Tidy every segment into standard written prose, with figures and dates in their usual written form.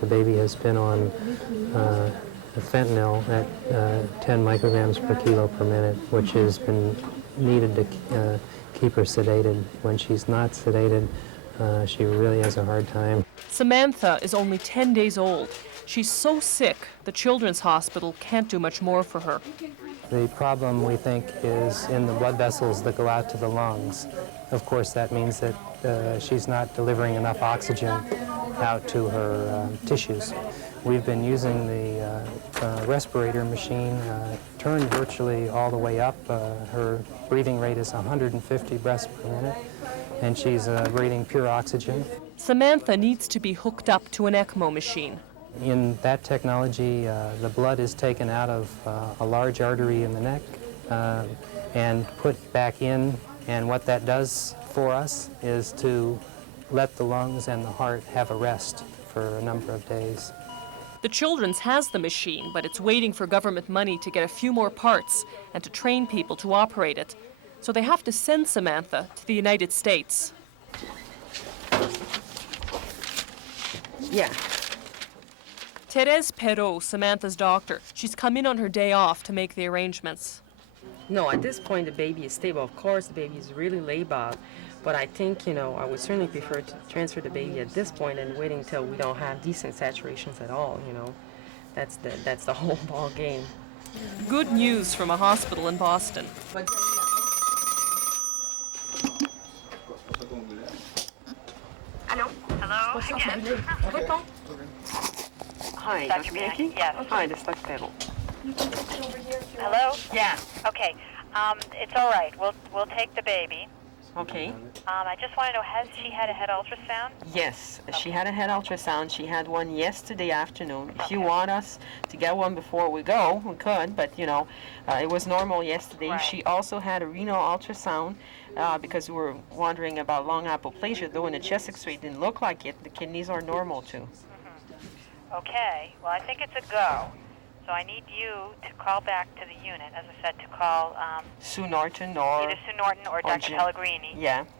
The baby has been on fentanyl at 10 micrograms per kilo per minute, which has been needed to keep her sedated. When she's not sedated, she really has a hard time. Samantha is only 10 days old. She's so sick, the Children's Hospital can't do much more for her. The problem, we think, is in the blood vessels that go out to the lungs. Of course, that means that she's not delivering enough oxygen out to her tissues. We've been using the respirator machine turned virtually all the way up. Her breathing rate is 150 breaths per minute, and she's breathing pure oxygen. Samantha needs to be hooked up to an ECMO machine. In that technology, the blood is taken out of a large artery in the neck and put back in, and what that does for us is to let the lungs and the heart have a rest for a number of days. The Children's has the machine, but it's waiting for government money to get a few more parts and to train people to operate it. So they have to send Samantha to the United States. Yeah. Thérèse Perrault, Samantha's doctor, she's come in on her day off to make the arrangements. No, at this point the baby is stable. Of course, the baby is really labile, but I think, I would certainly prefer to transfer the baby at this point and waiting until we don't have decent saturations at all, That's the whole ball game. Good news from a hospital in Boston. Hello? Hello? Again? Hi, Dr. Bianchi? Yes. Hi, this is Dr. Perrault. Hello? Yeah. Okay. It's all right. We'll take the baby. Okay. I just want to know, has she had a head ultrasound? Yes, she had a head ultrasound. She had one yesterday afternoon. If you want us to get one before we go, we could, but it was normal yesterday. Right. She also had a renal ultrasound because we were wondering about lung apoplasia, though in the chest x-ray it didn't look like it. The kidneys are normal too. Okay. Well, I think it's a go. So I need you to call back to the unit, as I said, to call Sue Norton or either Sue Norton or Dr. Jim. Pellegrini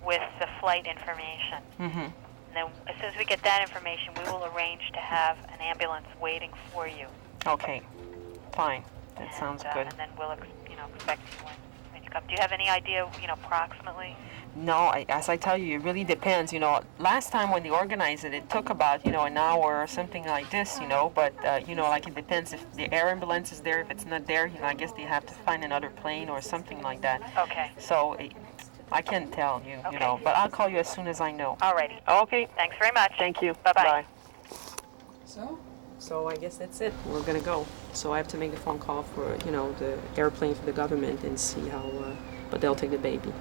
with the flight information. Mm-hmm. And then as soon as we get that information, we will arrange to have an ambulance waiting for you. Okay, fine. That sounds good. And then we'll expect you when you come. Do you have any idea, approximately? No, as I tell you, it really depends. Last time when they organized it took about, an hour or something like this, but, like it depends if the air ambulance is there. If it's not there, I guess they have to find another plane or something like that. Okay. So I can't tell you, Okay. but I'll call you as soon as I know. All righty. Okay. Thanks very much. Thank you. Bye-bye. Bye. So I guess that's it. We're going to go. So I have to make the phone call for, the airplane for the government and see how, but they'll take the baby.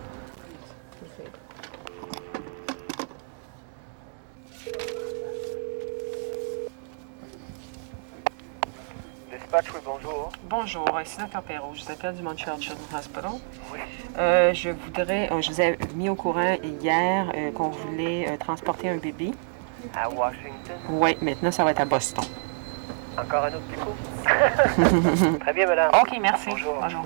Dispatch, oui, bonjour. Bonjour, ici Dr. Perrault. Je vous appelle du Montreal Children's Hospital. Oui. Je vous ai mis au courant hier qu'on voulait transporter un bébé. À Washington. Oui, maintenant ça va être à Boston. Encore un autre petit coup? Très bien, madame. OK, merci. Bonjour. Bonjour.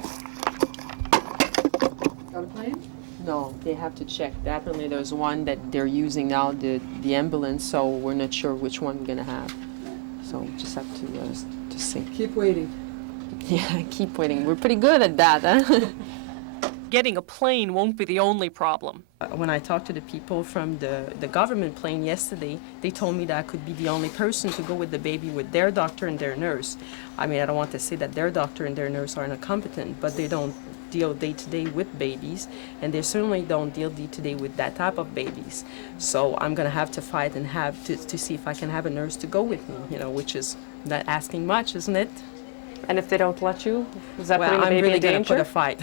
No, they have to check. Definitely there's one that they're using now, the ambulance, so we're not sure which one we're going to have. So we just have to see. Keep waiting. Yeah, keep waiting. We're pretty good at that, huh? Getting a plane won't be the only problem. When I talked to the people from the government plane yesterday, they told me that I could be the only person to go with the baby with their doctor and their nurse. I mean, I don't want to say that their doctor and their nurse are incompetent, but they don't deal day-to-day with babies, and they certainly don't deal day-to-day with that type of babies. So I'm going to have to fight and have to see if I can have a nurse to go with me, which is not asking much, isn't it? And if they don't let you, is that Well, putting the I'm baby really in going to danger? put a fight.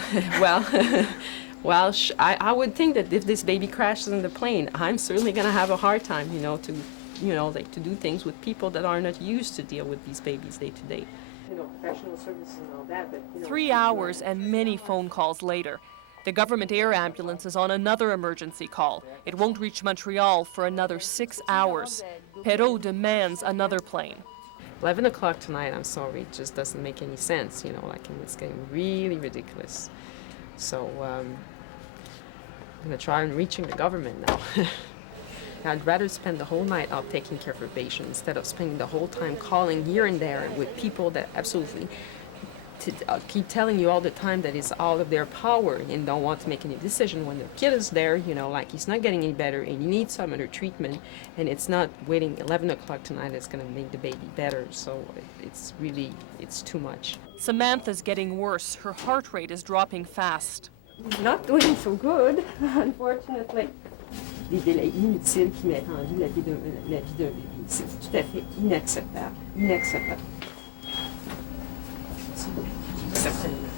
I would think that if this baby crashes in the plane, I'm certainly going to have a hard time, to do things with people that are not used to deal with these babies day to day. Professional services and all that, but 3 hours and many phone calls later. The government air ambulance is on another emergency call. It won't reach Montreal for another 6 hours. Perrault demands another plane. 11 o'clock tonight, I'm sorry, it just doesn't make any sense, it's getting really ridiculous. So I'm going to try and reaching the government now. I'd rather spend the whole night out taking care of a patient instead of spending the whole time calling here and there with people that absolutely keep telling you all the time that it's all of their power and don't want to make any decision when the kid is there, you know, like he's not getting any better and he needs some other treatment, and it's not waiting 11 o'clock tonight that's going to make the baby better. So it's too much. Samantha's getting worse. Her heart rate is dropping fast. Not doing so good, unfortunately. Les délais inutiles qui mettent en vie la vie d'un bébé, c'est tout à fait inacceptable. Inacceptable. Certainement.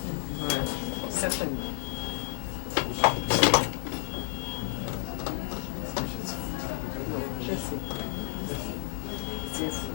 Ouais, certainement. Je sais. Yes.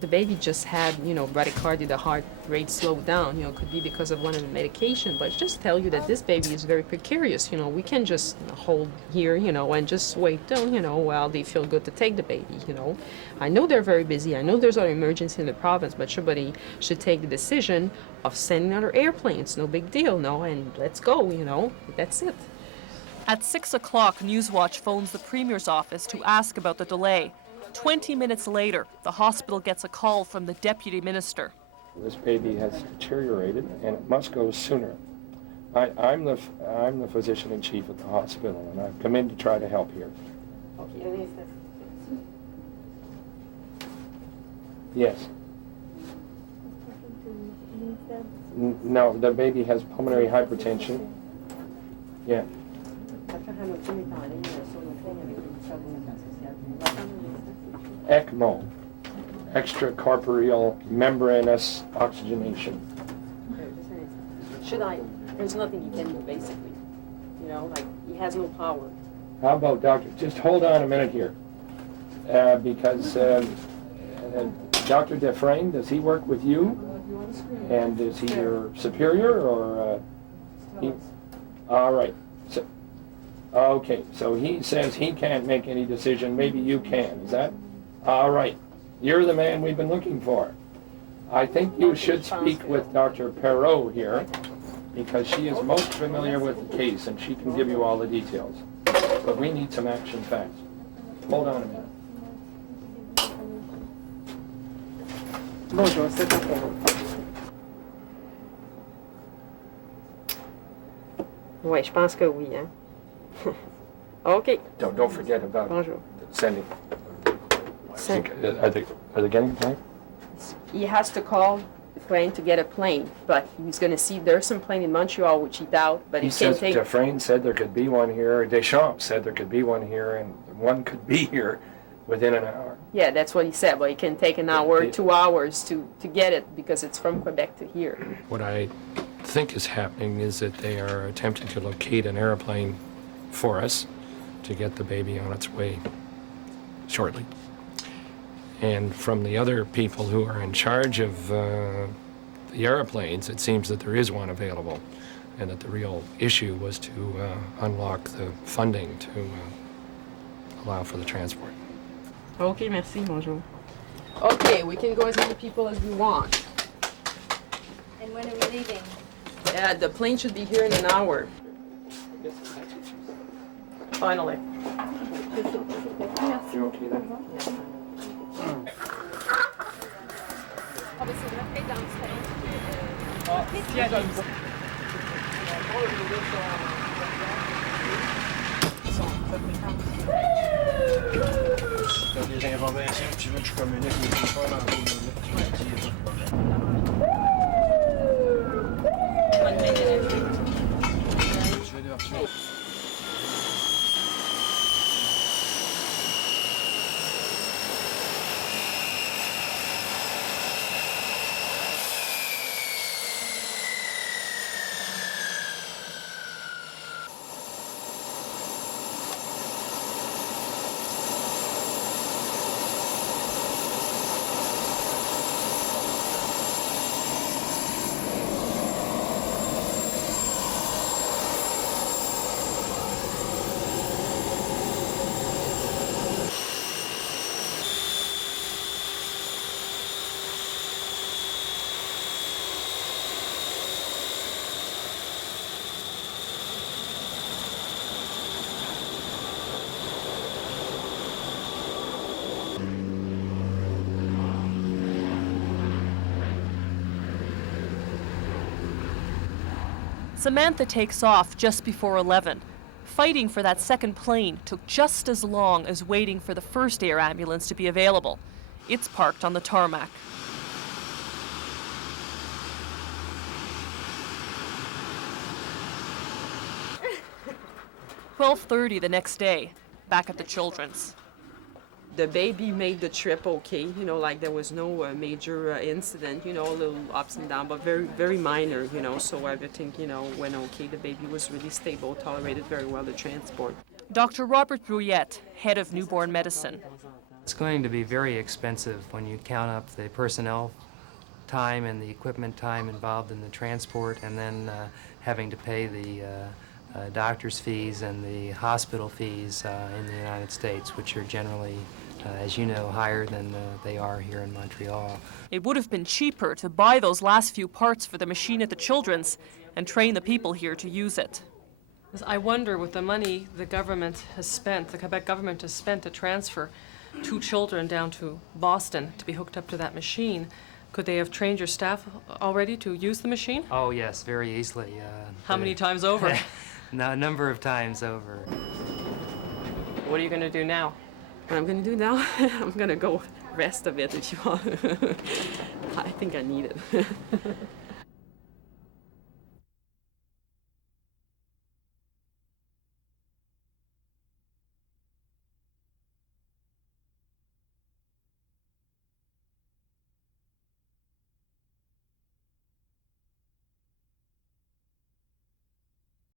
The baby just had, you know, bradycardia, the heart rate slowed down, you know, could be because of one of the medication, but just tell you that this baby is very precarious, you know, we can just hold here, you know, and just wait till, you know, while they feel good to take the baby, you know. I know they're very busy, I know there's other emergency in the province, but somebody should take the decision of sending other airplanes, no big deal, no, and let's go, you know, that's it. At 6 o'clock, Newswatch phones the Premier's office to ask about the delay. 20 minutes later, the hospital gets a call from the Deputy Minister. This baby has deteriorated and it must go sooner. I'm the physician-in-chief at the hospital and I've come in to try to help here. Yes. No, the baby has pulmonary hypertension. Yeah. ECMO, extracorporeal membranous oxygenation. Should I? There's nothing you can do, basically. You know, like, he has no power. How about, doctor, just hold on a minute here. Because Dr. Dufresne, does he work with you? And is he your superior, or all right. So, okay, so he says he can't make any decision, maybe you can, is that? All right, you're the man we've been looking for. I think you should speak with Dr. Perot here, because she is most familiar with the case and she can give you all the details. But we need some action fast. Hold on a minute. Bonjour, c'est Dr. Perot. Oui, je pense que oui, hein. OK. Don't forget about Bonjour. sending. Are they getting a plane? He has to call the plane to get a plane, but he's going to see there's some plane in Montreal, which he doubt, but he can take... Dufresne said there could be one here, Deschamps said there could be one here, and one could be here within an hour. Yeah, that's what he said, but it can take an hour, 2 hours to get it, because it's from Quebec to here. What I think is happening is that they are attempting to locate an airplane for us to get the baby on its way shortly. And from the other people who are in charge of the airplanes, it seems that there is one available, and that the real issue was to unlock the funding to allow for the transport. Okay, merci, bonjour. Okay, we can go as many people as we want. And when are we leaving? Yeah, the plane should be here in an hour. Finally. You okay then? Si t'as des informations, tu veux que je communique avec les gens dans le je vais leur tuer. Samantha takes off just before 11. Fighting for that second plane took just as long as waiting for the first air ambulance to be available. It's parked on the tarmac. 12:30 the next day, back at the Children's. The baby made the trip okay, you know, like there was no major incident, you know, a little ups and downs, but very, very minor, you know, so everything, you know, went okay. The baby was really stable, tolerated very well the transport. Dr. Robert Brouillette, head of newborn medicine. It's going to be very expensive when you count up the personnel time and the equipment time involved in the transport, and then having to pay the doctor's fees and the hospital fees in the United States, which are generally, as you know, higher than they are here in Montreal. It would have been cheaper to buy those last few parts for the machine at the Children's and train the people here to use it. I wonder, with the money the government has spent, the Quebec government has spent to transfer 2 children down to Boston to be hooked up to that machine, could they have trained your staff already to use the machine? Oh yes, very easily. How many times over? No, a number of times over. What are you going to do now? What I'm gonna do now, I'm gonna go rest a bit if you want. I think I need it.